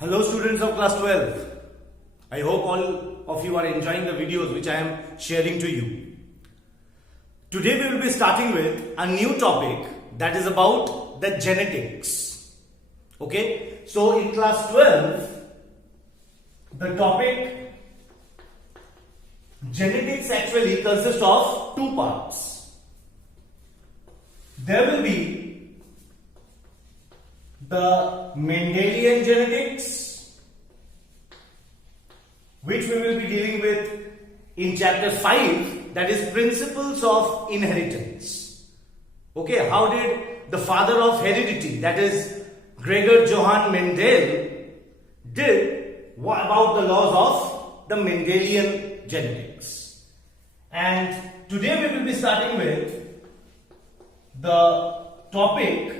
Hello students of class 12. I hope all of you are enjoying the videos which I am sharing to you. Today we will be starting with a new topic that is about the genetics. Okay, so in class 12 the topic genetics actually consists of two parts. There will be the Mendelian genetics, which we will be dealing with in chapter 5, that is principles of inheritance. Okay, how did the father of heredity, that is Gregor Johann Mendel, did about the laws of the Mendelian genetics. And today we will be starting with the topic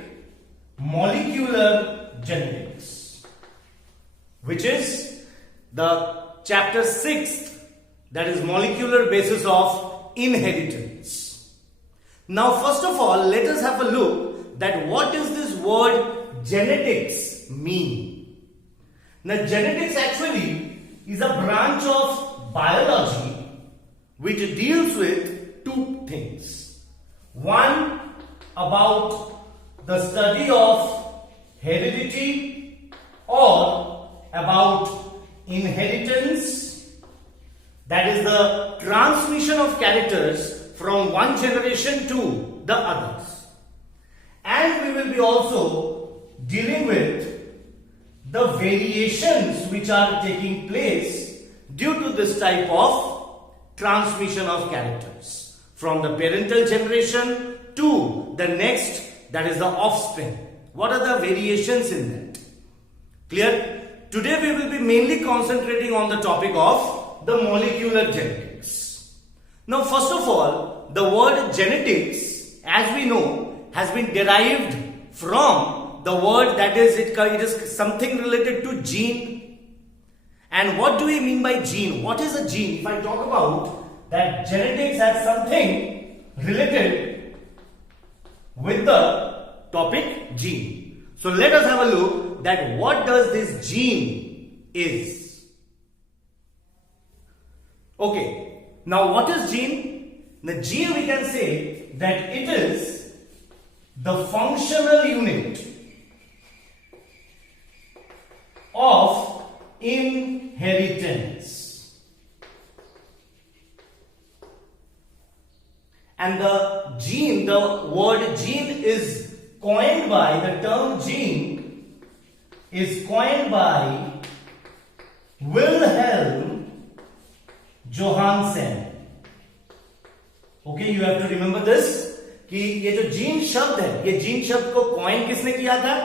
molecular genetics, which is the chapter 6, that is molecular basis of inheritance. Now first of all, let us have a look that what does this word genetics mean. Now genetics actually is a branch of biology which deals with two things. One, about the study of heredity or about inheritance, that is the transmission of characters from one generation to the others. And we will be also dealing with the variations which are taking place due to this type of transmission of characters from the parental generation to the next, that is the offspring. What are the variations in that? Clear? Today we will be mainly concentrating on the topic of the molecular genetics. Now first of all, the word genetics, as we know, has been derived from the word that is, it is something related to gene. And what do we mean by gene? What is a gene? If I talk about that genetics has something related with the topic gene. So let us have a look that what does this gene is. Okay, now what is gene? The gene, we can say that it is the functional unit of inheritance. And the gene, the word gene is coined by, the term gene is coined by Wilhelm Johansen. Okay, you have to remember this कि ये जो gene शब्द है, ये gene शब्द को coin किसने किया था?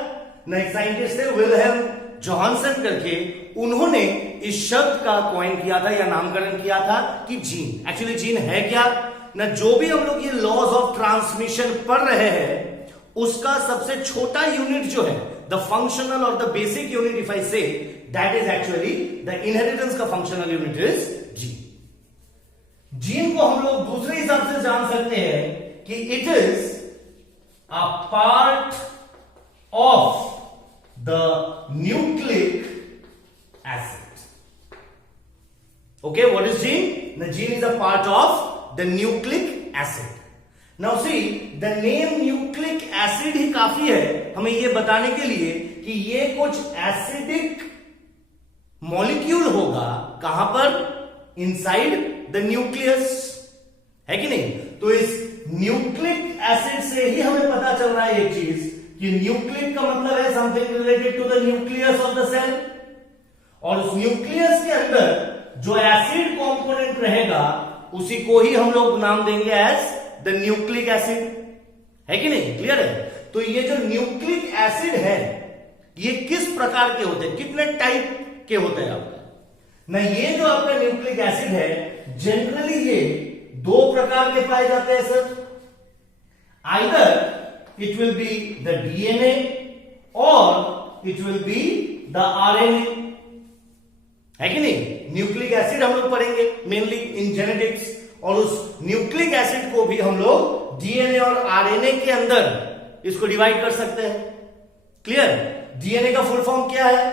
ना एक साइंटिस्ट थे विल्हेल्म जोहानसन करके, उन्होंने इस शब्द का कॉइन किया था या नामकरण किया था कि जीन. एक्चुअली जीन है क्या ना, जो भी हम लोग ये लॉज ऑफ ट्रांसमिशन पढ़ रहे हैं उसका सबसे छोटा यूनिट जो है, द फंक्शनल और the basic unit, if I say, that is actually the inheritance का functional unit is gene. Gene को हम लोग दूसरे हिसाब से जान सकते हैं कि it is a part of the nucleic acid. Okay, what is gene? The gene is a part of the nucleic acid. Now see, the name nucleic acid ही काफी है हमें ये बताने के लिए कि ये कुछ एसिडिक मॉलिक्यूल होगा. कहां पर? इनसाइड द न्यूक्लियस, है कि नहीं? तो इस न्यूक्लिक एसिड से ही हमें पता चल रहा है एक चीज कि न्यूक्लिक का मतलब है something related to the nucleus of the cell, और उस न्यूक्लियस के अंदर जो एसिड कॉम्पोनेंट रहेगा उसी को ही हम लोग नाम देंगे एज द न्यूक्लिक एसिड, है कि नहीं? क्लियर है? तो ये जो न्यूक्लिक एसिड है ये किस प्रकार के होते हैं, कितने टाइप के होते हैं आपका ना? ये जो आपका न्यूक्लिक एसिड है जनरली ये दो प्रकार के पाए जाते हैं sir. Either it will be the DNA or it will be the RNA, है कि नहीं? न्यूक्लिक एसिड हम लोग पढ़ेंगे मेनली इन जेनेटिक्स, और उस न्यूक्लिक एसिड को भी हम लोग डीएनए और आरएनए के अंदर इसको डिवाइड कर सकते हैं. क्लियर? डीएनए का फुल फॉर्म क्या है?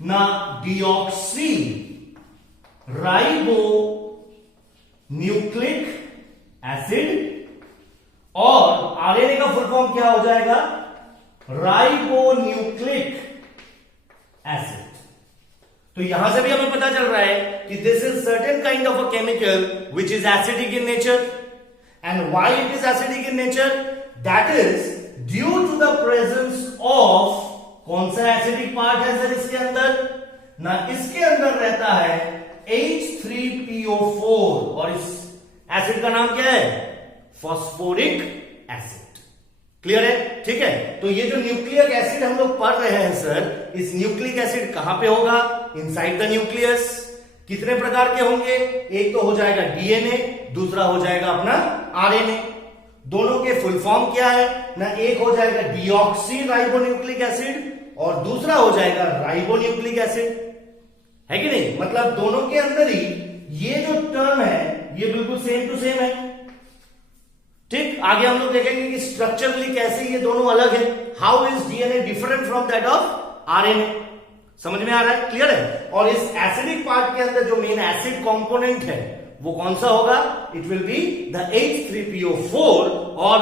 ना डिऑक्सी राइबो न्यूक्लिक एसिड, और आरएनए का फुल फॉर्म क्या हो जाएगा? Ribo nucleic acid. तो यहां से भी हमें पता चल रहा है कि this is certain kind of a chemical which is acidic in nature. And why it is acidic in nature? That is due to the presence of, कौन सा एसिडिक पार्ट है सर इसके अंदर? ना इसके अंदर रहता है H3PO4, और इस एसिड का नाम क्या है? Phosphoric acid. क्लियर है? ठीक है। तो ये जो न्यूक्लिक एसिड हम लोग पढ़ रहे हैं सर, इस न्यूक्लिक एसिड कहां पे होगा? Inside the nucleus. कितने प्रकार के होंगे? एक तो हो जाएगा डीएनए, दूसरा हो जाएगा अपना आरएनए। दोनों के फुल फॉर्म क्या है? ना एक हो जाएगा डीऑक्सी राइबोन्यूक्लिक एसिड और दूसरा हो जाएगा राइबोन्यूक्लिक एसिड, है कि नहीं? मतलब दोनों के अंदर ही ये जो टर्म है ये बिल्कुल सेम टू सेम है। ठीक, आगे हम लोग देखेंगे कि स्ट्रक्चरली कैसे ये दोनों अलग है। How is DNA different from that of RNA? समझ में आ रहा है? क्लियर है? और इस एसिडिक पार्ट के अंदर जो मेन एसिड कंपोनेंट है वो कौन सा होगा? It will be the H3PO4 और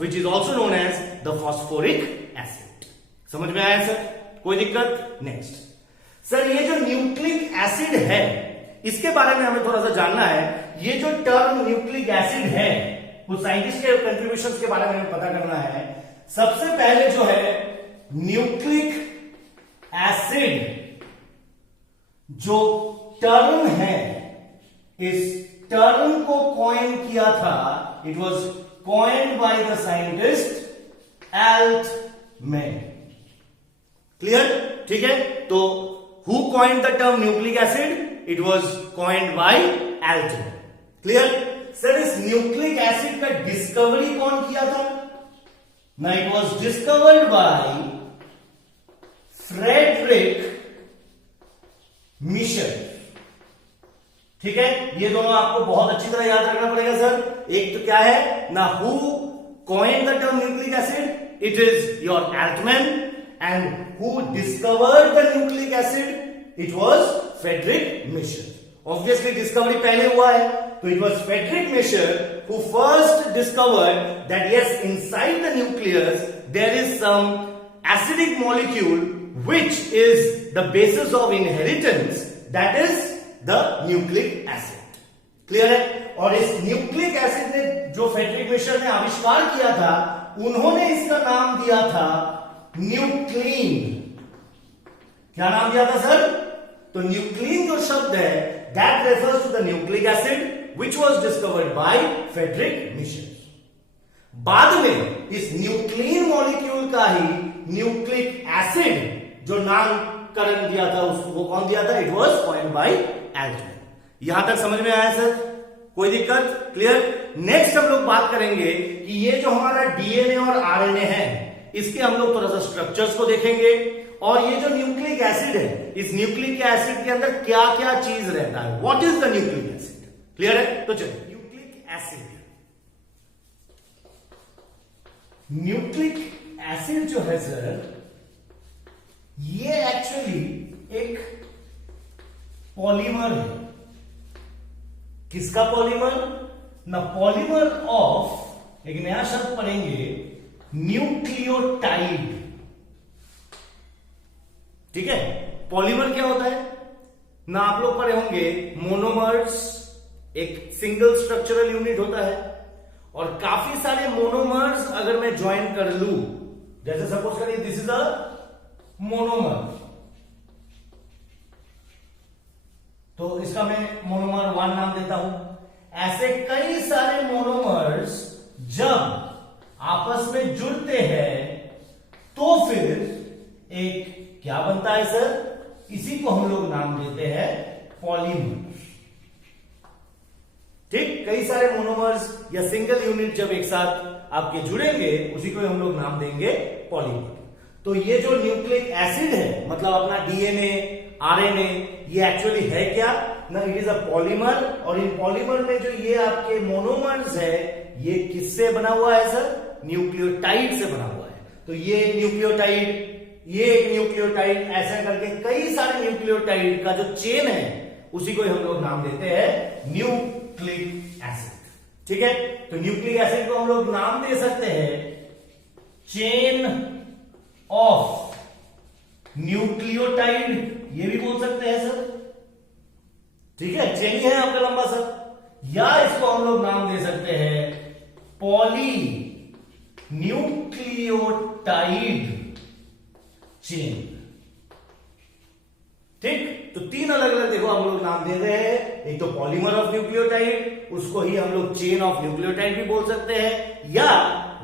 which is also known as the phosphoric acid. समझ में आया सर? कोई दिक्कत? नेक्स्ट सर, ये जो न्यूक्लिक एसिड है इसके बारे में हमें थोड़ा सा जानना है। ये जो टर्म न्यूक्लिक एसिड है कुछ साइंटिस्ट के कंट्रीब्यूशंस के बारे में हमें पता करना है। सबसे पहले जो है न्यूक्लिक एसिड जो टर्म है, इस टर्म को कॉइन किया था, it was coined by the scientist Altmann. Clear? ठीक है। तो who coined the term nucleic acid? It was coined by Altmann. Clear? Sir, इस न्यूक्लिक एसिड का डिस्कवरी कौन किया था? ना it was discovered by Friedrich Miescher. ठीक है, ये दोनों आपको बहुत अच्छी तरह याद रखना पड़ेगा सर। एक तो क्या है ना, who coined the term nucleic acid? It is your Altmann. And who discovered the nucleic acid? It was Friedrich Miescher. Obviously discovery पहले हुआ है, तो it was Friedrich Miescher who first discovered that yes, inside the nucleus there is some acidic molecule which is the basis of inheritance, that is the nucleic acid. Clear है? और इस nucleic acid ने जो Friedrich Miescher ने आविष्कार किया था, उन्होंने इसका नाम दिया था न्यूक्लीन। क्या नाम दिया था सर? तो न्यूक्लीन जो शब्द है that refers to the nucleic acid which was discovered by Friedrich Miescher. बाद में इस न्यूक्लीन मॉलिक्यूल का ही न्यूक्लिक एसिड जो नामकरण दिया था उसको वो कौन दिया था? It was coined by Altman. यहां तक समझ में आया सर? कोई दिक्कत? क्लियर? नेक्स्ट हम लोग बात करेंगे कि ये जो हमारा डीएनए और आरएनए है इसके हम लोग थोड़ा सा स्ट्रक्चर्स को देखेंगे, और ये जो न्यूक्लिक एसिड है इस न्यूक्लिक एसिड के अंदर क्या क्या चीज रहता है। What is the nucleic acid? Clear है? तो चलिए, न्यूक्लिक एसिड, न्यूक्लिक एसिड जो है सर ये एक्चुअली एक पॉलीमर है। किसका पॉलीमर? ना पॉलीमर ऑफ, एक नया शब्द पढ़ेंगे, न्यूक्लियोटाइड। ठीक है? पॉलीमर क्या होता है ना, आप लोग पढ़े होंगे मोनोमर्स एक सिंगल स्ट्रक्चरल यूनिट होता है, और काफी सारे मोनोमर्स अगर मैं ज्वाइन कर लूं, जैसे सपोज करिए दिस इज अ मोनोमर, तो इसका मैं मोनोमर 1 नाम देता हूं। ऐसे कई सारे मोनोमर्स जब आपस में जुड़ते हैं तो फिर एक क्या बनता है सर? इसी को हम लोग नाम देते हैं पॉलीमर। ठीक, कई सारे मोनोमर्स या सिंगल यूनिट जब एक साथ आपके जुड़ेंगे उसी को हम लोग नाम देंगे पॉलीमर। तो ये जो न्यूक्लिक एसिड है, मतलब अपना डीएनए, आरएनए, ये एक्चुअली है क्या ना, इट इज अ पॉलीमर। और इन पॉलीमर में जो ये आपके मोनोमर्स है ये किससे बना हुआ है सर? न्यूक्लियोटाइड से बना हुआ है। तो ये न्यूक्लियोटाइड ये एक न्यूक्लियोटाइड, ऐसा करके कई सारे न्यूक्लियोटाइड का जो चेन है उसी को हम लोग नाम देते हैं न्यूक्लिक एसिड। ठीक है, तो न्यूक्लिक एसिड को हम लोग नाम दे सकते हैं चेन ऑफ न्यूक्लियोटाइड, ये भी बोल सकते हैं सर। ठीक है, चेन ही है आपका लंबा सर। या इसको हम लोग नाम दे सकते हैं पॉली न्यूक्लियोटाइड चेन। ठीक, तो तीन अलग अलग देखो हम लोग नाम दे रहे हैं। एक तो पॉलीमर ऑफ न्यूक्लियोटाइड, उसको ही हम लोग चेन ऑफ न्यूक्लियोटाइड भी बोल सकते हैं, या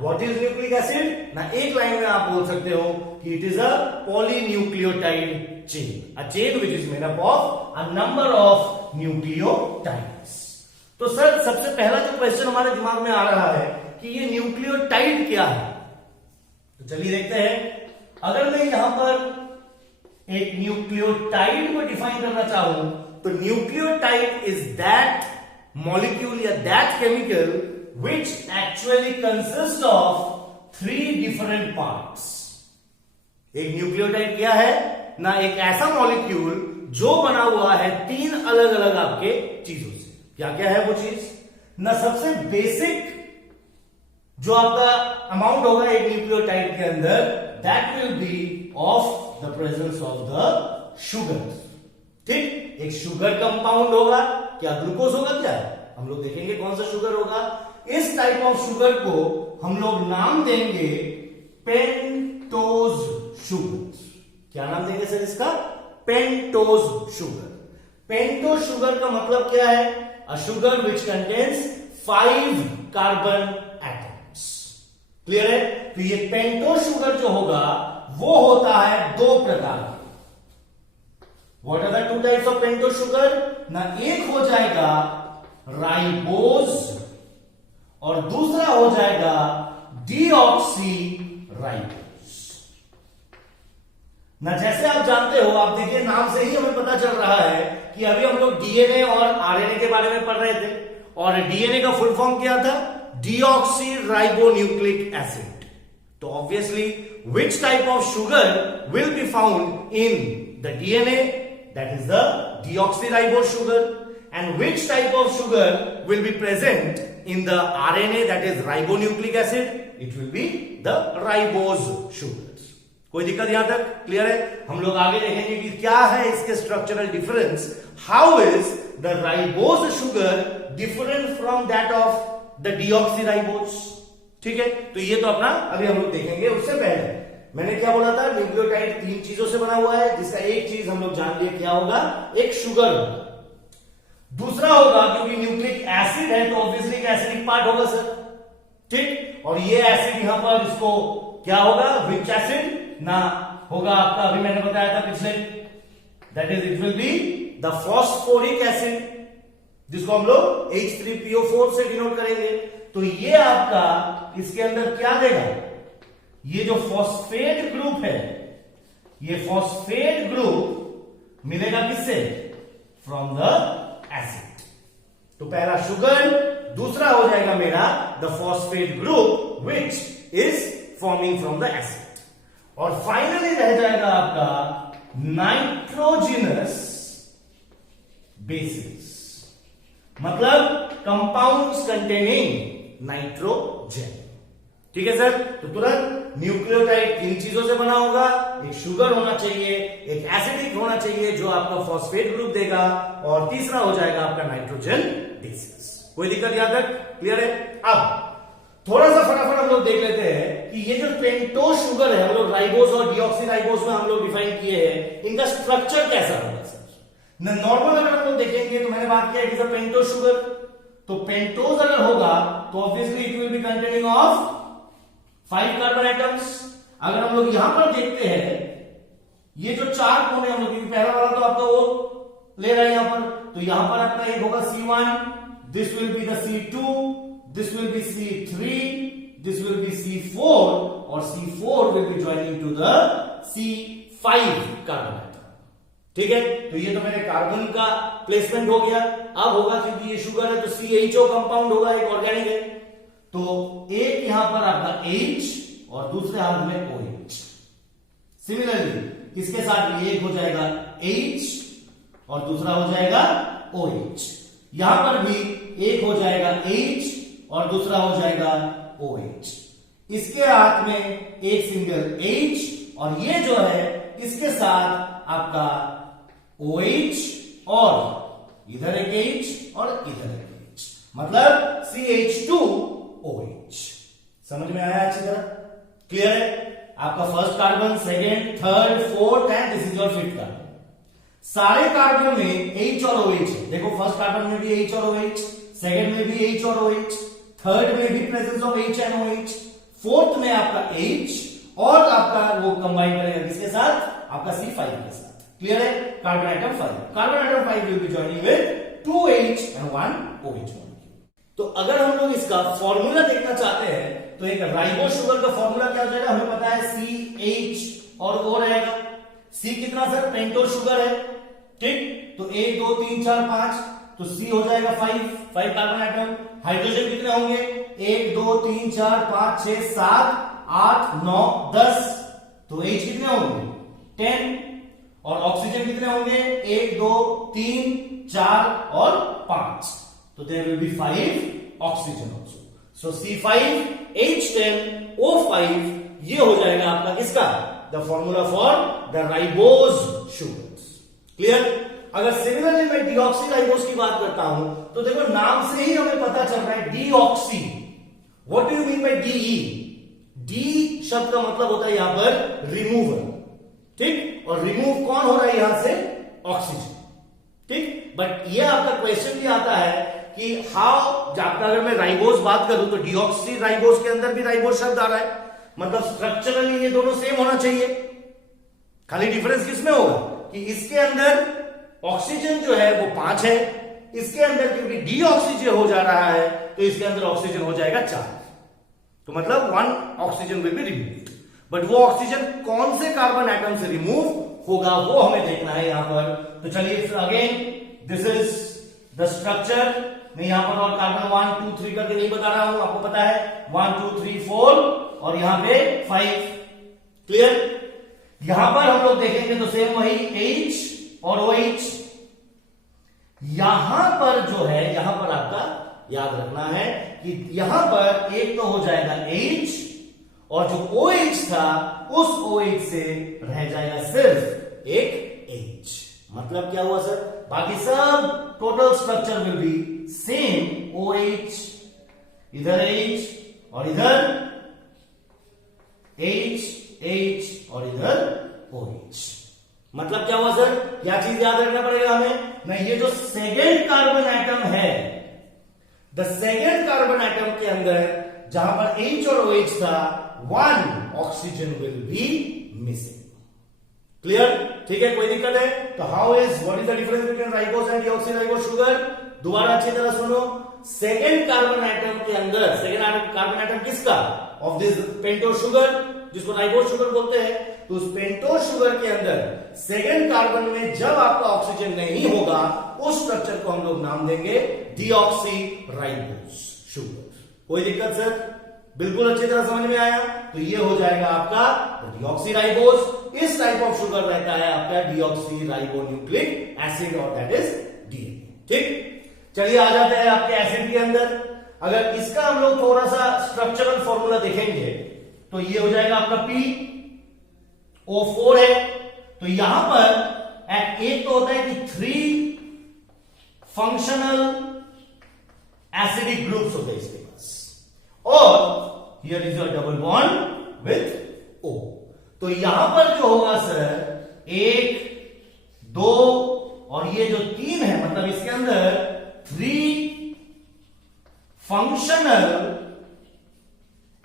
व्हाट इज न्यूक्लिक एसिड ना एक लाइन में आप बोल सकते हो कि it is a polynucleotide chain, a chain which is made up of a number of nucleotides. तो सर सबसे पहला जो क्वेश्चन हमारे दिमाग में आ रहा है कि ये न्यूक्लियोटाइड क्या है, तो चलिए देखते हैं। अगर मैं यहां पर एक न्यूक्लियोटाइड को डिफाइन करना चाहूं तो न्यूक्लियोटाइड इज दैट मॉलिक्यूल या that chemical which actually consists of 3 different parts। एक न्यूक्लियोटाइड क्या है ना, एक ऐसा मॉलिक्यूल जो बना हुआ है 3 अलग अलग आपके चीजों से। क्या क्या है वो चीज ना, सबसे बेसिक जो आपका अमाउंट होगा एक न्यूक्लियोटाइड के अंदर, that will be of the presence of the sugar. ठीक, एक शुगर कंपाउंड होगा, क्या ग्लूकोज होगा, क्या हम लोग देखेंगे कौन सा शुगर होगा। इस टाइप ऑफ शुगर को हम लोग नाम देंगे पेंटोज शुगर। क्या नाम देंगे सर इसका, पेंटोज शुगर। पेंटोज शुगर का मतलब क्या है, a sugar which contains 5 carbon atoms. Clear है, तो ये पेंटोज शुगर जो होगा वो होता है 2 प्रकार का। What are the 2 types of pentose sugar no, एक हो जाएगा राइबोज और दूसरा हो जाएगा डीऑक्सी राइबोज। ना जैसे आप जानते हो, आप देखिए नाम से ही हमें पता चल रहा है कि अभी हम लोग डीएनए और आरएनए के बारे में पढ़ रहे थे, और डीएनए का फुल फॉर्म क्या था, डीऑक्सी राइबोन्यूक्लिक एसिड। तो obviously which type of sugar will be found in the DNA, that is the deoxy ribose sugar, and which type of sugar will be present in the RNA, that is ribonucleic acid, it will be the ribose sugars। कोई दिक्कत यहां तक clear है। हम लोग आगे देखेंगे कि क्या है इसके structural difference, how is the ribose sugar different from that of the deoxyribose. ठीक है, तो ये तो अपना अभी हम लोग देखेंगे। उससे पहले मैंने क्या बोला था, न्यूक्लियोटाइड 3 चीजों से बना हुआ है, जिसका एक चीज हम लोग जान लिए क्या होगा, एक शुगर होगा, दूसरा होगा क्योंकि न्यूक्लिक एसिड है तो ऑब्वियसली एक एसिडिक पार्ट होगा सर। ठीक, और ये एसिड यहां पर इसको क्या होगा, विच एसिड ना होगा आपका, अभी मैंने बताया था पिछले, that is it will be the phosphoric acid, जिसको हम लोग H3PO4 से डिनोट करेंगे। तो ये आपका इसके अंदर क्या देगा, ये जो फॉस्फेट ग्रुप है, ये फॉस्फेट ग्रुप मिलेगा किससे, फ्रॉम द एसिड। तो पहला शुगर, दूसरा हो जाएगा मेरा the phosphate group which is forming from the acid, और फाइनली रह जाएगा आपका नाइट्रोजिनस बेसिस, मतलब कंपाउंड्स कंटेनिंग नाइट्रोजन। ठीक है सर, तो तुरंत न्यूक्लियोटाइड 3 चीजों से बना होगा, एक शुगर होना चाहिए, एक एसिडिक होना चाहिए जो आपका फॉस्फेट ग्रुप देगा, और तीसरा हो जाएगा आपका नाइट्रोजन बेसिस। कोई दिक्कत यहां तक क्लियर है। अब थोड़ा सा फटाफट हम लोग देख लेते हैं कि ये जो पेंटोज शुगर है, हम लोग राइबोज और डीऑक्सीराइबोज में हम लोग डिफाइन किए हैं, इनका स्ट्रक्चर कैसा होगा सर। नॉर्मल अगर हम लोग देखेंगे तो मैंने बात किया it is a pentose sugar, तो पेंटोज अगर होगा तो obviously it will B containing of 5 carbon atoms. अगर हम लोग यहां पर देखते हैं, ये जो 4 कोने हम लोग, पहला वाला तो आपका वो ले रहे हैं यहां पर, तो यहां पर आपका एक होगा C1, this will be the C2, this will be C3, this will be C4, और C4 will be joining two the C5 carbon atom. ठीक है, तो ये तो मेरे कार्बन का प्लेसमेंट हो गया। अब होगा क्योंकि ये शुगर है तो CHO कंपाउंड होगा, एक ऑर्गेनिक है, तो एक यहां पर आपका H और दूसरे हाथ में OH। सिमिलरली इसके साथ भी एक हो जाएगा H और दूसरा हो जाएगा OH। यहां पर भी एक हो जाएगा H और दूसरा हो जाएगा OH। इसके हाथ में एक सिंगल H और ये जो है इसके साथ आपका OH और इधर एक H और इधर एक H, मतलब CH2OH। समझ में आया अच्छी तरह? क्लियर है? आपका first carbon, second, third, fourth and this is your fifth carbon. सारे कार्बन में H और OH है। देखो फर्स्ट कार्बन में भी H और OH, सेकेंड में भी H और OH, थर्ड में भी presence of H and OH, fourth में आपका H और आपका वो कंबाइन करेगा किसके साथ? आपका C5 के साथ। क्लियर है? Carbon atom 5, carbon atom 5 will be joining with 2H and 1 OH। तो अगर हम लोग इसका फॉर्मूला देखना चाहते हैं तो एक राइबो शुगर का फॉर्मूला क्या हो जाएगा? हमें पता है CH और O रहेगा। C कितना सर? पेंटोज शुगर है, ठीक? तो 1 2 3 4 5, तो C हो जाएगा 5 कार्बन एटम। हाइड्रोजन कितने होंगे? 1 2 3 4 5 6 7 8 9 10, तो H कितने होंगे? 10। और ऑक्सीजन कितने होंगे? 1 2 3 4 और 5, तो there will be 5 oxygen also. So C5H10 O5, ये हो जाएगा आपका किसका? The formula for the ribose sugars. Clear? अगर सिमिलरली मैं डीऑक्सी राइबोज की बात करता हूं तो देखो नाम से ही हमें पता चल रहा है deoxy. What do you mean by de? De शब्द का मतलब होता है यहां पर रिमूवल, ठीक? और रिमूव कौन हो रहा है यहां से? ऑक्सीजन, ठीक? बट ये आपका क्वेश्चन भी आता है कि हाउ, अगर मैं राइबोज बात करूं तो डीऑक्सी राइबोज के अंदर भी राइबोज शब्द आ रहा है, मतलब स्ट्रक्चरली ये दोनों सेम होना चाहिए। खाली डिफरेंस किसमें होगा कि इसके अंदर ऑक्सीजन जो है वो 5 है, इसके अंदर क्योंकि डीऑक्सीजन हो जा रहा है तो इसके अंदर ऑक्सीजन हो जाएगा 4, तो मतलब 1 oxygen will be removed. But वो ऑक्सीजन कौन से कार्बन एटम से रिमूव होगा वो हमें देखना है यहां पर। तो चलिए again this is the structure. मैं यहां पर और कार्बन 1 2 3 करके नहीं बता रहा हूं, आपको पता है 1 2 3 4 और यहां पे 5। क्लियर? यहां पर हम लोग देखेंगे तो सेम वही H और OH। यहां पर जो है, यहां पर आपका याद रखना है कि यहां पर एक तो हो जाएगा H और जो OH था उस OH से रह जाएगा सिर्फ एक H। मतलब क्या हुआ सर? बाकी सब total structure will be same. OH, इधर H और इधर H और इधर OH। मतलब क्या हुआ सर? क्या चीज याद रखना पड़ेगा हमें? नहीं, ये जो सेकेंड कार्बन एटम है, द सेकेंड कार्बन एटम के अंदर जहां पर H और OH था 1 oxygen will be missing. Clear? ठीक है, कोई दिक्कत है? तो how is, what is the difference between ribose and deoxyribose sugar? दोबारा अच्छी तरह सुनो। सेकेंड कार्बन एटम के अंदर, सेकेंड कार्बन एटम किसका? ऑफ दिस पेंटोज शुगर, जिसको राइबोज शुगर बोलते हैं। तो उस पेंटोज शुगर के अंदर सेकेंड कार्बन में जब आपका ऑक्सीजन नहीं होगा उस स्ट्रक्चर को हम लोग नाम देंगे डीऑक्सीराइबोज शुगर। कोई दिक्कत सर? बिल्कुल अच्छी तरह समझ में आया? तो ये हो जाएगा आपका डीऑक्सीराइबोज। इस टाइप ऑफ शुगर रहता है आपका डीऑक्सीराइबोन्यूक्लिक एसिड और दैट इज डीएनए। ठीक, चलिए आ जाते हैं आपके एसिड के अंदर। अगर इसका हम लोग थोड़ा सा स्ट्रक्चरल फॉर्मूला देखेंगे तो ये हो जाएगा आपका PO4 है। तो यहां पर एक तो होता है कि 3 फंक्शनल एसिडिक ग्रुप्स होते हैं इसके पास, और here is your double bond with O। तो यहां पर जो होगा सर 1 2 और ये जो 3 है, मतलब इसके अंदर 3 फंक्शनल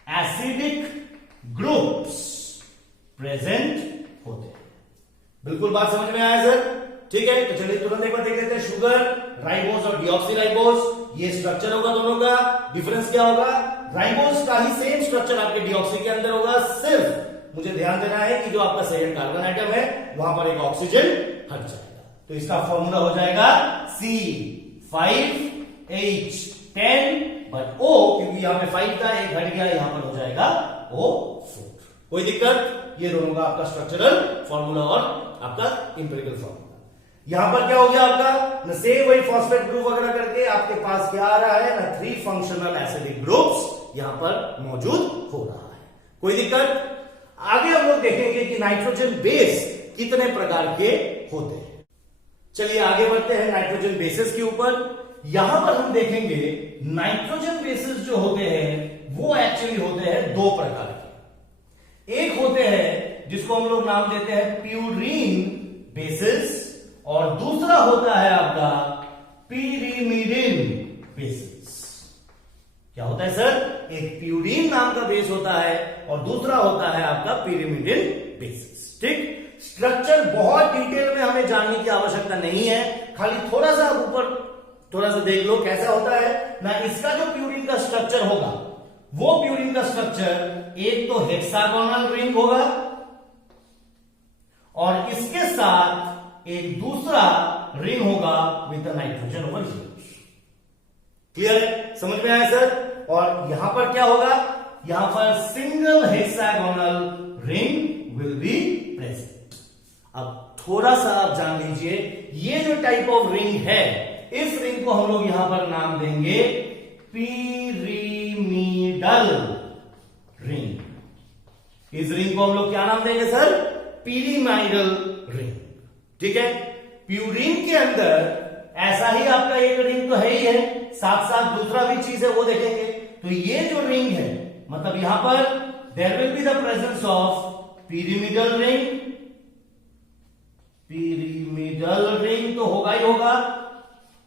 एसिडिक ग्रुप्स प्रेजेंट होते हैं। बिल्कुल बात समझ में आया सर? ठीक है, तो चलिए तुरंत एक बार देख लेते हैं। शुगर, राइबोज और डीऑक्सीराइबोज, ये स्ट्रक्चर होगा दोनों का। डिफरेंस क्या होगा? राइबोज का ही सेम स्ट्रक्चर आपके डीऑक्सी के अंदर होगा, सिर्फ मुझे ध्यान देना है कि जो आपका सेकंड कार्बन आइटम है वहां पर एक ऑक्सीजन हट जाएगा। तो इसका फॉर्मूला हो जाएगा C5H10, बट O क्योंकि यहां पे 5 था, एक हट गया, यहां पर हो जाएगा O4। कोई दिक्कत? ये दोनों का आपका स्ट्रक्चरल फॉर्मूला और आपका इंपेरिकल फॉर्मूला। यहां पर क्या हो गया आपका, न सेम वही फॉस्फेट ग्रुप वगैरह करके आपके पास क्या आ रहा है, ना 3 फंक्शनल एसिडिक ग्रुप्स यहां पर मौजूद हो रहा है। कोई दिक्कत? आगे हम लोग देखेंगे कि नाइट्रोजन बेस कितने प्रकार के होते हैं। चलिए आगे बढ़ते हैं नाइट्रोजन बेसिस के ऊपर। यहां पर हम देखेंगे नाइट्रोजन बेसिस जो होते हैं वो एक्चुअली होते हैं 2 प्रकार के। एक होते हैं जिसको हम लोग नाम देते हैं प्यूरीन बेसिस, और दूसरा होता है आपका पिरिमिडिन बेसिस। क्या होता है सर? एक प्यूरीन नाम का बेस होता है और दूसरा होता है आपका पिरिमिडिन बेसिस। ठीक, स्ट्रक्चर बहुत डिटेल में हमें जानने की आवश्यकता नहीं है, खाली थोड़ा सा ऊपर थोड़ा सा देख लो कैसा होता है ना। इसका जो प्यूरीन का स्ट्रक्चर होगा वो प्यूरीन का स्ट्रक्चर एक तो हेक्सागोनल रिंग होगा और इसके साथ एक दूसरा रिंग होगा with the nitrogen over here. Clear है? समझ में आया सर? और यहां पर क्या होगा, यहां पर single hexagonal ring will be present. अब थोड़ा सा आप जान लीजिए, ये जो टाइप ऑफ रिंग है, इस रिंग को हम लोग यहां पर नाम देंगे पिरिमिडल रिंग। इस रिंग को हम लोग क्या नाम देंगे सर? पिरिमिडल रिंग। ठीक है, प्यूरीन के अंदर ऐसा ही आपका एक रिंग तो है ही है, साथ साथ दूसरा भी चीज है वो देखेंगे। तो ये जो रिंग है, मतलब यहां पर there will be the presence of pyrimidal ring. Pyrimidal ring तो होगा ही होगा,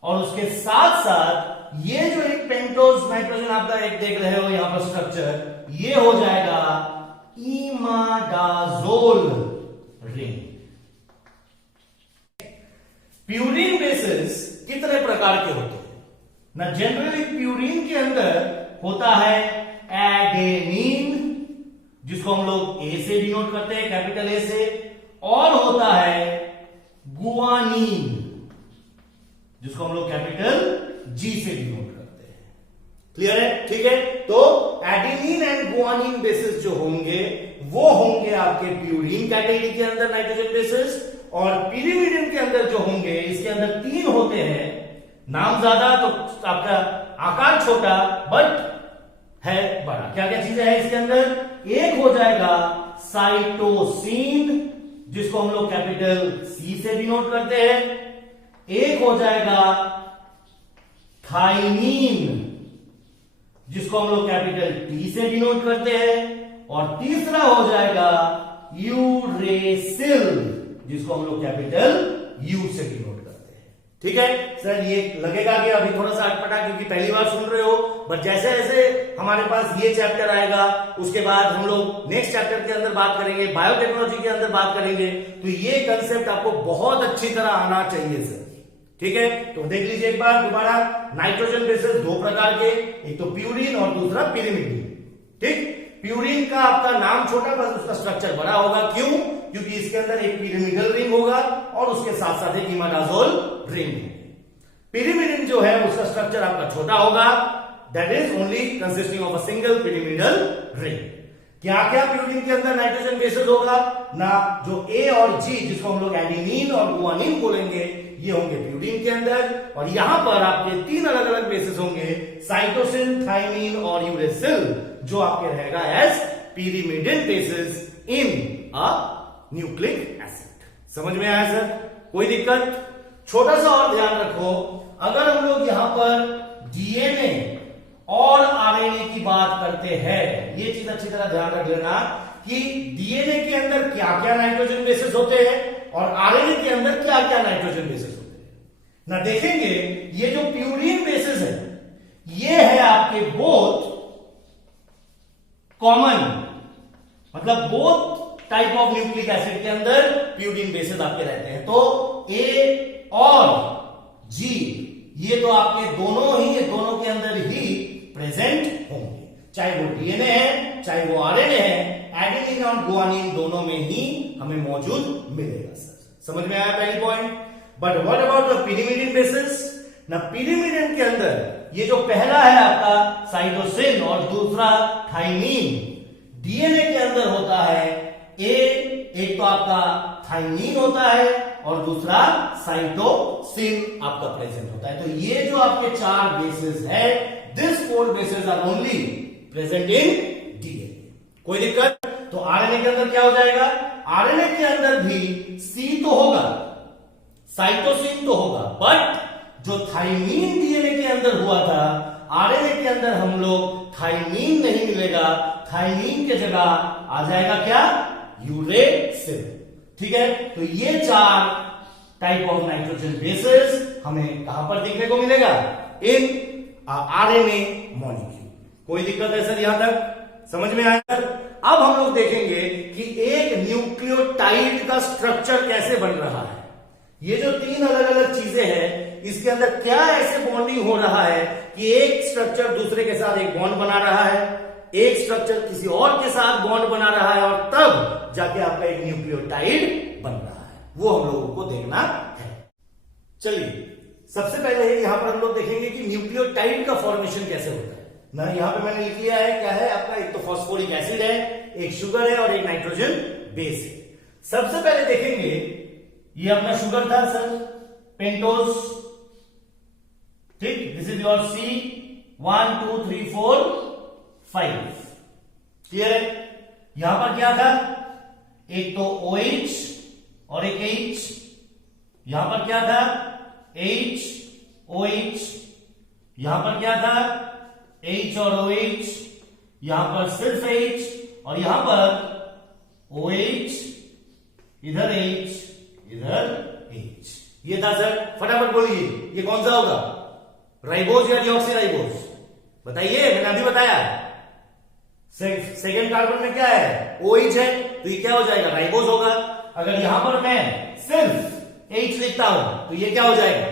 और उसके साथ साथ ये जो एक पेंटोज नाइट्रोजन आपका एक देख रहे हो यहां पर स्ट्रक्चर, ये हो जाएगा इमाडाजोल रिंग। प्यूरीन बेसिस कितने प्रकार के होते हैं ना? जनरली प्यूरीन के अंदर होता है एडेनिन, जिसको हम लोग ए से डिनोट करते हैं, कैपिटल ए से, और होता है गुआनीन, जिसको हम लोग कैपिटल जी से डिनोट करते हैं। क्लियर है? ठीक है, तो एडेनिन एंड गुआनीन बेसिस जो होंगे वो होंगे आपके प्यूरीन कैटेगरी के अंदर नाइट्रोजन बेसिस, और पिरिमिडिन के अंदर जो होंगे, इसके अंदर 3 होते हैं। नाम ज्यादा तो आपका आकार छोटा बट है बड़ा। क्या क्या चीजें हैं इसके अंदर? एक हो जाएगा साइटोसिन, जिसको हम लोग कैपिटल सी से डिनोट करते हैं। एक हो जाएगा थाइमीन, जिसको हम लोग कैपिटल टी से डिनोट करते हैं। और तीसरा हो जाएगा यूरेसिल, जिसको हम लोग कैपिटल यू से डिनोट करते हैं। ठीक है सर, ये लगेगा कि अभी थोड़ा सा अटपटा क्योंकि पहली बार सुन रहे हो, बट जैसे जैसे हमारे पास ये चैप्टर आएगा उसके बाद हम लोग नेक्स्ट चैप्टर के अंदर बात करेंगे, बायोटेक्नोलॉजी के अंदर बात करेंगे, तो ये कंसेप्ट आपको बहुत अच्छी तरह आना चाहिए सर। ठीक है, तो देख लीजिए एक बार दोबारा, नाइट्रोजन बेसिस 2 प्रकार के, एक तो प्यूरीन और दूसरा पिरिमिडिन। ठीक, प्यूरीन का आपका नाम छोटा बस उसका स्ट्रक्चर बड़ा होगा। क्यों? क्योंकि इसके अंदर एक पिरिमिडल रिंग होगा और उसके साथ साथ एक इमाडाजोल रिंग होगी। पिरिमिडिन जो है उसका स्ट्रक्चर आपका छोटा होगा, that is only consisting of a single pyrimidal ring. क्या क्या प्यूरीन के अंदर नाइट्रोजन बेसिस होगा ना? जो ए और जी, जिसको हम लोग एडेनिन और गुआनिन बोलेंगे, ये होंगे प्यूरीन के अंदर। और यहां पर आपके 3 अलग अलग बेसिस होंगे, साइटोसिन, थाइमीन और यूरेसिल, जो आपके रहेगा एज पिरिमिडिन बेसिस इन अ न्यूक्लिक एसिड। समझ में आया सर? कोई दिक्कत? छोटा सा और ध्यान रखो, अगर हम लोग यहां पर डीएनए और आरएनए की बात करते हैं, ये चीज अच्छी तरह ध्यान रख लेना कि डीएनए के अंदर क्या क्या नाइट्रोजन बेसिस होते हैं और आरएनए के अंदर क्या क्या नाइट्रोजन बेसिस होते हैं ना। देखेंगे ये जो प्यूरीन बेसिस है, ये है आपके बोथ कॉमन, मतलब both type of nucleic acid के अंदर प्यूरीन बेसिस आपके रहते हैं। तो ए और जी, ये तो आपके दोनों के अंदर ही प्रेजेंट होंगे, चाहे वो डीएनए है चाहे वो आरएनए है, एडेनिन और गुआनिन दोनों में ही हमें मौजूद मिलेगा सर। समझ में आया पहली point? But what about the pyrimidine basis? ना, पिरिमिडिन के अंदर ये जो पहला है आपका साइटोसिन और दूसरा थाइमीन, डीएनए के अंदर होता है थाइमीन होता है और दूसरा साइटोसिन आपका प्रेजेंट होता है। तो ये जो आपके 4 बेसेस है, this 4 bases are only present in DNA. कोई दिक्कत? तो आरएनए के अंदर क्या हो जाएगा? आरएनए के अंदर भी सी तो होगा, साइटोसिन तो होगा, बट जो थाइमीन डीएनए के अंदर हुआ था, आरएनए के अंदर हम लोग थाइमीन नहीं मिलेगा, थाइमीन के जगह आ जाएगा क्या? यूरेसिल। ठीक है, तो ये 4 टाइप ऑफ नाइट्रोजन बेसेस हमें कहां पर देखने को मिलेगा? In RNA molecule. कोई दिक्कत है सर? यहां तक समझ में आया? अब हम लोग देखेंगे कि एक न्यूक्लियोटाइड का स्ट्रक्चर कैसे बन रहा है। ये जो 3 अलग अलग चीजें हैं, इसके अंदर क्या ऐसे बॉन्डिंग हो रहा है कि एक स्ट्रक्चर दूसरे के साथ एक बॉन्ड बना रहा है, एक स्ट्रक्चर किसी और के साथ बॉन्ड बना रहा है, और तब जाके आपका एक न्यूक्लियोटाइड बन रहा है। वो हम लोगों को देखना है। चलिए, सबसे पहले यहां पर हम लोग देखेंगे कि न्यूक्लियोटाइड का फॉर्मेशन कैसे होता है ना। यहां पे मैंने लिख लिया है, क्या है आपका? एक तो फॉस्फोरिक एसिड है, एक शुगर है और एक नाइट्रोजन बेस है। सबसे पहले देखेंगे, ये अपना शुगर था सर, पेंटोज। ठीक, this is your C 1 2 3 4 5। Clear है? यहां पर क्या था? एक तो OH और एक H। यहां पर क्या था? H OH। यहां पर क्या था? H और OH। यहां पर सिर्फ H, और यहां पर OH, इधर H, इधर H। ये था सर। फटाफट बोलिए, ये कौन सा होगा? राइबोज या डीऑक्सीराइबोज? बताइए, मैंने अभी बताया। सेकेंड कार्बन में क्या है? OH है, तो ये क्या हो जाएगा? राइबोज होगा। अगर यहां पर मैं सिर्फ H लिखता हूं तो ये क्या हो जाएगा?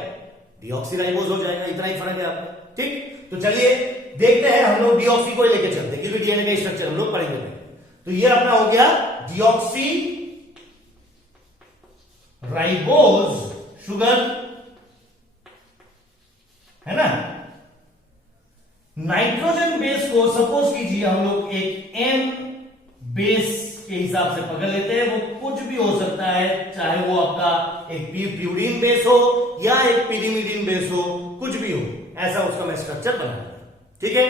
डीऑक्सीराइबोज हो जाएगा। इतना ही फर्क है आपका। ठीक, तो चलिए देखते हैं, हम लोग डीऑक्सी को ही लेके चलते हैं क्योंकि डीएनए का स्ट्रक्चर हम लोग पढ़ेंगे। तो ये अपना हो गया डीऑक्सी राइबोज शुगर, है ना। नाइट्रोजन बेस को सपोज कीजिए हम लोग एक N बेस के हिसाब से पकड़ लेते हैं। वो कुछ भी हो सकता है, चाहे वो आपका एक प्यूरीन बेस हो या एक पिरिमिडीन बेस हो, कुछ भी हो, ऐसा उसका मैं स्ट्रक्चर बनाया। ठीक है,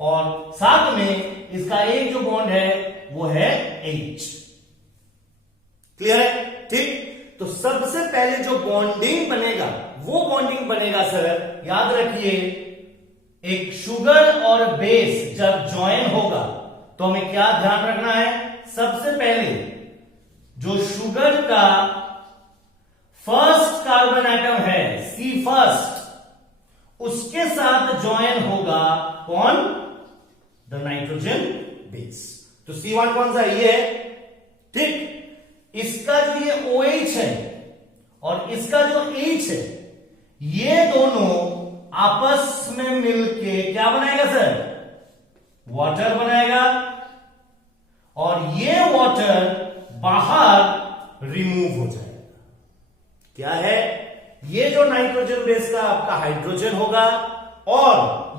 और साथ में इसका एक जो बॉन्ड है वो है H। क्लियर है? ठीक, तो सबसे पहले जो बॉन्डिंग बनेगा वो बॉन्डिंग बनेगा सर, याद रखिए, एक शुगर और बेस जब ज्वाइन होगा तो हमें क्या ध्यान रखना है? सबसे पहले जो शुगर का फर्स्ट कार्बन एटम है C फर्स्ट, उसके साथ ज्वाइन होगा कौन? The nitrogen base. तो C1 कौन सा? ये है। ठीक, इसका जो ये OH है और इसका जो H है, ये दोनों आपस में मिलके क्या बनाएगा सर? वाटर बनाएगा, और ये वाटर बाहर रिमूव हो जाएगा। क्या है? ये जो नाइट्रोजन बेस का आपका हाइड्रोजन होगा, और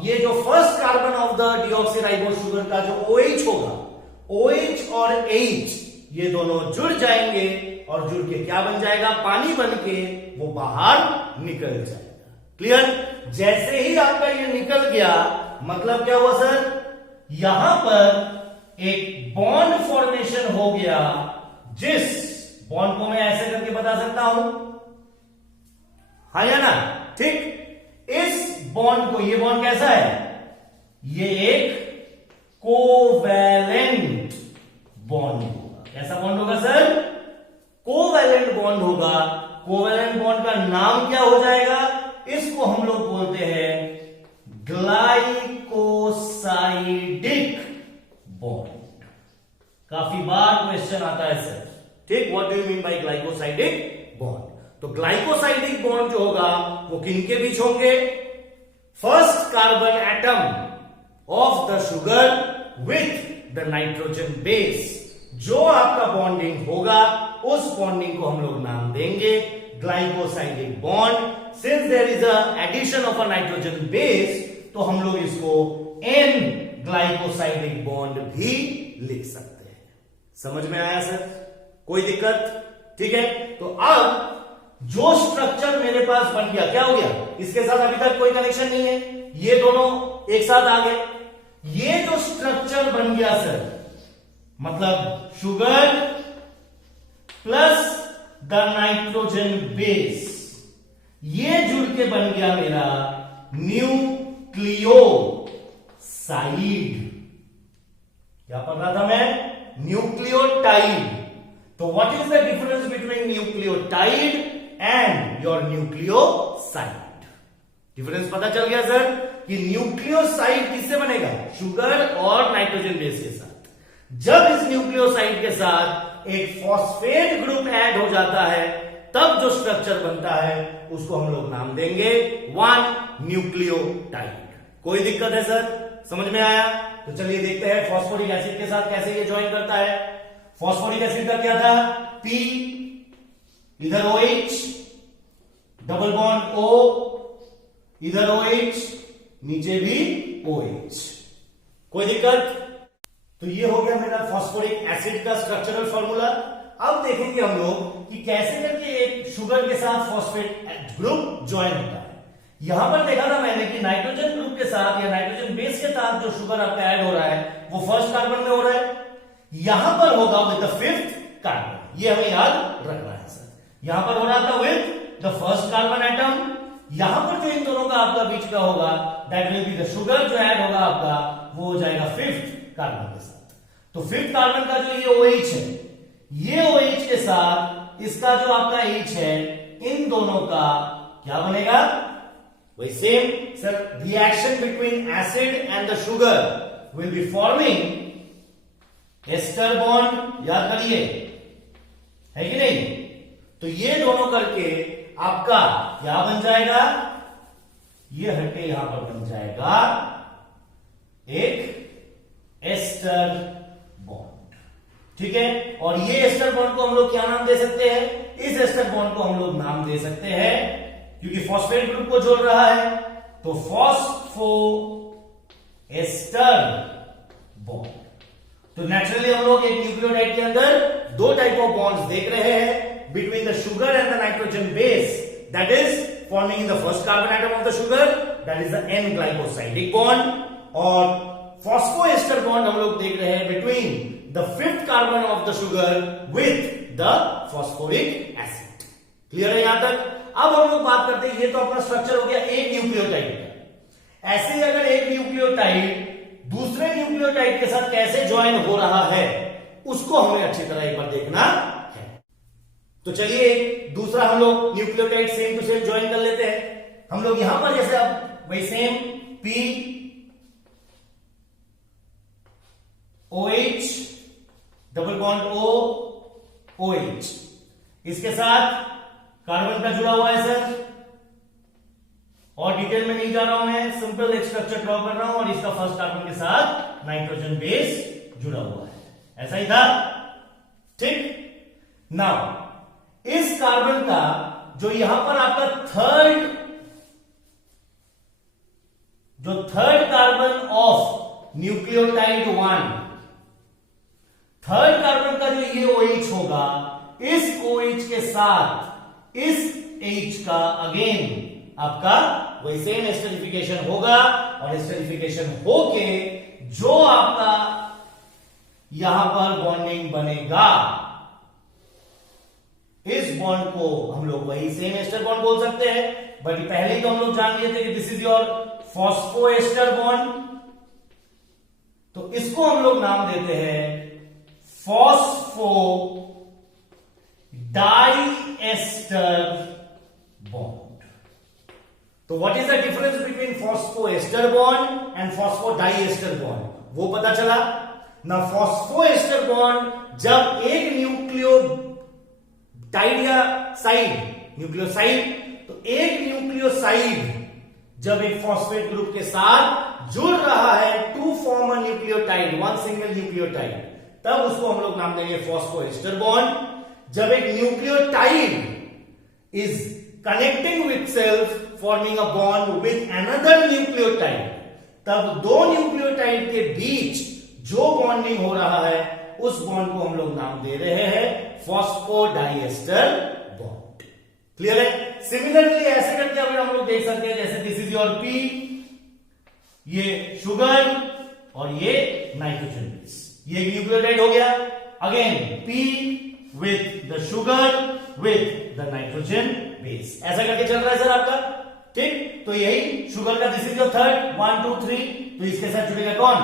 ये जो first carbon of the deoxyribose sugar का जो OH होगा, OH और H ये दोनों जुड़ जाएंगे, और जुड़ के क्या बन जाएगा? पानी बन के वो बाहर निकल जाएगा। क्लियर? जैसे ही आपका ये निकल गया, मतलब क्या हुआ सर? यहां पर एक बॉन्ड फॉर्मेशन हो गया, जिस बॉन्ड को मैं ऐसे करके बता सकता हूं, हाँ या ना? ठीक, इस बॉन्ड को, ये बॉन्ड कैसा है? ये एक कोवैलेंट बॉन्ड होगा। कैसा बॉन्ड होगा सर? कोवैलेंट बॉन्ड होगा। कोवैलेंट बॉन्ड का नाम क्या हो जाएगा? इसको हम लोग बोलते हैं ग्लाइकोसाइडिक बॉन्ड। काफी बार क्वेश्चन आता है सर। ठीक, what do you mean bye glycosidic bond? तो ग्लाइकोसाइडिक बॉन्ड जो होगा वो किनके बीच होंगे? First carbon atom of the sugar with the nitrogen base. जो आपका बॉन्डिंग होगा, उस बॉन्डिंग को हम लोग नाम देंगे glycosidic bond. Since there is a addition of a nitrogen base, तो हम लोग इसको N ग्लाइकोसाइडिक बॉन्ड भी लिख सकते हैं। समझ में आया सर? कोई दिक्कत? ठीक है, तो अब जो स्ट्रक्चर मेरे पास बन गया, क्या हो गया, इसके साथ अभी तक कोई कनेक्शन नहीं है, ये दोनों एक साथ आ गए, ये जो स्ट्रक्चर बन गया सर, मतलब sugar plus the nitrogen base, ये जुड़ के बन गया मेरा न्यूक्लियोसाइड। क्या पढ़ रहा था मैं, न्यूक्लियोटाइड। तो what is the difference between nucleotide and your nucleoside? Difference पता चल गया सर कि न्यूक्लियोसाइड किससे बनेगा, शुगर और नाइट्रोजन बेस के साथ। जब इस न्यूक्लियोसाइड के साथ एक फॉस्फेट ग्रुप ऐड हो जाता है, तब जो स्ट्रक्चर बनता है उसको हम लोग नाम देंगे 1 न्यूक्लियोटाइड। कोई दिक्कत है सर, समझ में आया? तो चलिए देखते हैं फॉस्फोरिक एसिड के साथ कैसे ये ज्वाइन करता है। फॉस्फोरिक एसिड का क्या था, P, इधर OH, डबल बॉन्ड O, इधर OH, नीचे भी OH। कोई दिक्कत? तो ये हो गया मेरा फॉस्फोरिक एसिड का स्ट्रक्चरल फॉर्मूला। अब देखेंगे हम लोग कि कैसे करके एक शुगर के साथ फॉस्फेट ग्रुप ज्वाइन होता है। यहां पर देखा था मैंने कि नाइट्रोजन ग्रुप के साथ या नाइट्रोजन बेस के साथ जो शुगर आपका ऐड हो रहा है वो फर्स्ट कार्बन में हो रहा है, यहां पर होगा विद द 5th कार्बन। ये हमें याद रखना है सर, यहां पर हो रहा था with the first carbon atom, यहां पर जो इन दोनों का आपका बीच का होगा that will be the sugar जो ऐड होगा आपका, वो हो जाएगा 5th कार्बन के साथ। तो 5th कार्बन का जो ये OH है, ये OH के साथ इसका जो आपका H है, इन दोनों का क्या बनेगा, वही same sir, reaction between acid and the sugar will be forming ester bond. याद करिए, है कि नहीं? तो ये दोनों करके आपका क्या बन जाएगा, ये हटके यहां पर बन जाएगा एक एस्टर बॉन्ड। ठीक है, और ये एस्टर बॉन्ड को हम लोग क्या नाम दे सकते हैं, इस एस्टर बॉन्ड को हम लोग नाम दे सकते हैं, क्योंकि फॉस्फेट ग्रुप को जोड़ रहा है, तो फॉस्फो एस्टर बॉन्ड। तो नेचुरली हम लोग एक न्यूक्लियोटाइड के अंदर दो टाइप ऑफ बॉन्ड्स देख रहे हैं between the sugar and the nitrogen base, that is forming in the first carbon atom of the sugar, that is the N glycosidic bond, और फॉस्फोएस्टर बॉन्ड हम लोग देख रहे हैं between the 5th carbon of the sugar with the phosphoric acid. Clear है यहां तक? अब हम लोग बात करते हैं, ये तो अपना स्ट्रक्चर हो गया एक न्यूक्लियोटाइड का। ऐसे ही अगर एक न्यूक्लियोटाइड दूसरे न्यूक्लियोटाइड के साथ कैसे ज्वाइन हो रहा है, उसको हमें अच्छी तरह एक बार देखना है। तो चलिए दूसरा हम लोग nucleotide same to same join कर लेते हैं। हम लोग यहां पर जैसे अब वही same P, OH, double bond O, OH, इसके साथ कार्बन का जुड़ा हुआ है सर, और डिटेल में नहीं जा रहा हूं मैं, सिंपल एक स्ट्रक्चर ड्रॉ कर रहा हूं, और इसका फर्स्ट कार्बन के साथ नाइट्रोजन बेस जुड़ा हुआ है। ऐसा ही था, ठीक। नाउ इस कार्बन का जो यहां पर आपका third carbon of nucleotide 1, third carbon का जो ये OH होगा, इस OH के साथ इस H का अगेन आपका वही सेम एस्टरिफिकेशन होगा, और एस्टरिफिकेशन होके जो आपका यहां पर बॉन्डिंग बनेगा, इस बॉन्ड को हम लोग वही सेम एस्टर बॉन्ड बोल सकते हैं। बट पहले तो हम लोग जान लिए थे कि this is your phosphoester bond, तो इसको हम लोग नाम देते हैं फॉस्फो डाइएस्टर बॉन्ड। तो what is the difference between phosphoester bond and phosphodiester bond, वो पता चला ना। फॉस्फोएस्टर बॉन्ड जब एक न्यूक्लियोटाइड या न्यूक्लियोसाइड, तो एक न्यूक्लियोसाइड जब एक फॉस्फेट ग्रुप के साथ जुड़ रहा है to form a nucleotide, one single nucleotide, तब उसको हम लोग नाम देंगे फॉस्फोएस्टर बॉन्ड। जब एक nucleotide is connecting with self forming a bond with another nucleotide, तब दो न्यूक्लियोटाइड के बीच जो बॉन्डिंग हो रहा है उस बॉन्ड को हम लोग नाम दे रहे हैं फॉस्फोडाइएस्टर बॉन्ड। क्लियर है? सिमिलरली ऐसे करके अगर हम लोग देख सकते हैं, जैसे दिस इज योर पी, ये शुगर और ये नाइट्रोजन बेस, ये न्यूक्लियोटाइड हो गया। Again P with the sugar with the nitrogen base, ऐसा करके चल रहा है सर आपका। ठीक, तो यही शुगर का दिस इज योर थर्ड 1 2 3, तो इसके साथ जुड़ेगा कौन?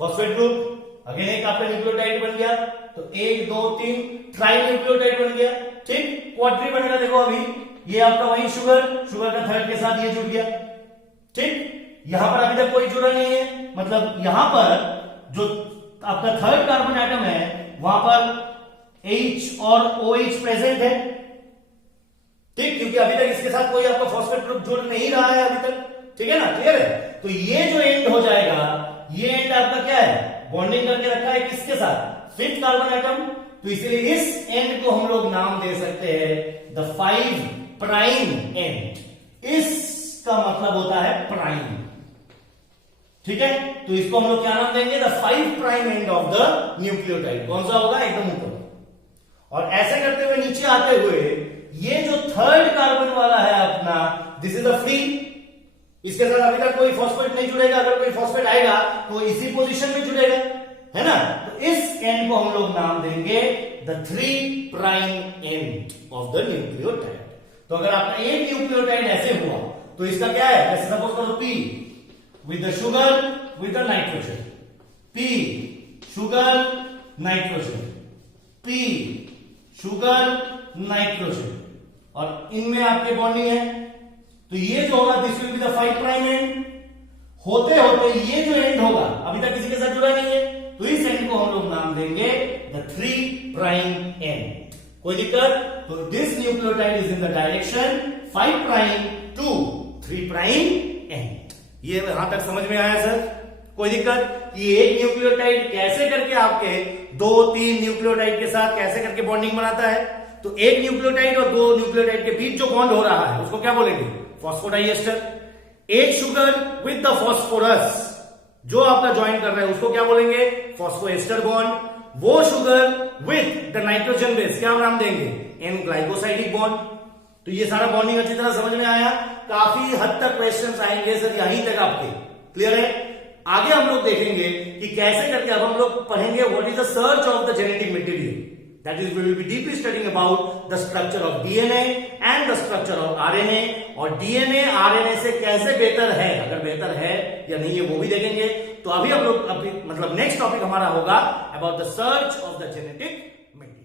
Phosphate group. अगेन एक आपका न्यूक्लियोटाइड बन गया, तो 1 2 3 ट्राई न्यूक्लियोटाइड बन गया। ठीक, क्वाड्री बनेगा। देखो अभी ये आपका वही शुगर का थर्ड के साथ ये जुड़ गया। ठीक, यहां पर अभी तक कोई जुड़ा नहीं है, मतलब यहां पर जो आपका थर्ड कार्बन एटम है वहां पर H और OH प्रेजेंट है। ठीक, क्योंकि अभी तक इसके साथ कोई आपका फॉस्फेट ग्रुप जुड़ नहीं रहा है अभी तक। ठीक है ना? क्लियर है? तो ये जो एंड हो जाएगा, ये एंड आपका क्या है? बॉन्डिंग करके रखा है किसके साथ? Fifth carbon atom. तो इसलिए इस एंड को हम लोग नाम दे सकते हैं द 5 प्राइम एंड। इसका मतलब होता है प्राइम। ठीक है, तो इसको हम लोग क्या नाम देंगे? The 5 prime end of the nucleotide. कौन सा होगा? एकदम ऊपर। और ऐसे करते हुए नीचे आते हुए ये जो थर्ड कार्बन वाला है अपना, दिस इज अ फ्री, इसके साथ अभी तक कोई फॉस्फेट नहीं जुड़ेगा। अगर कोई फॉस्फेट आएगा तो इसी पोजीशन में जुड़ेगा, है ना? तो इस एंड को हम लोग नाम देंगे the 3 prime end of the nucleotide. तो अगर आपका एक न्यूक्लियोटाइड ऐसे हुआ तो इसका क्या है? जैसे सपोज करो P with the sugar with the nitrogen, P sugar nitrogen, P sugar nitrogen, और इनमें आपके बॉन्डिंग है। तो ये जो होगा this will be the 5 prime and. होते होते ये जो एंड होगा अभी तक किसी के साथ जुड़ा नहीं है, तो इस एंड को हम लोग नाम देंगे द 3 प्राइम एंड। कोई दिक्कत? तो this nucleotide is in the direction 5 prime to 3 prime end. ये यहां तक समझ में आया सर? कोई दिक्कत? ये एक न्यूक्लियोटाइड कैसे करके आपके 2-3 न्यूक्लियोटाइड के साथ कैसे करके बॉन्डिंग बनाता है? तो एक न्यूक्लियोटाइड और 2 न्यूक्लियोटाइड के बीच जो बॉन्ड हो रहा है उसको क्या बोलेंगे? फॉस्फोडाइएस्टर। एक शुगर विद द फॉस्फोरस जो आपका ज्वाइन कर रहा है उसको क्या बोलेंगे? Phosphoester bond. वो sugar with the nitrogen base क्या नाम देंगे? N glycosidic bond. तो ये सारा बॉन्डिंग अच्छी तरह समझ में आया? काफी हद तक क्वेश्चंस आएंगे सर यहीं तक आपके। क्लियर है? आगे हम लोग देखेंगे कि कैसे करके अब हम लोग पढ़ेंगे what is the search of the genetic material. That is we will be deeply studying about the structure of DNA and the structure of RNA, और डीएनए आरएनए से कैसे बेहतर है, अगर बेहतर है या नहीं है वो भी देखेंगे। तो अभी हम लोग मतलब नेक्स्ट टॉपिक हमारा होगा about the search of the genetic material.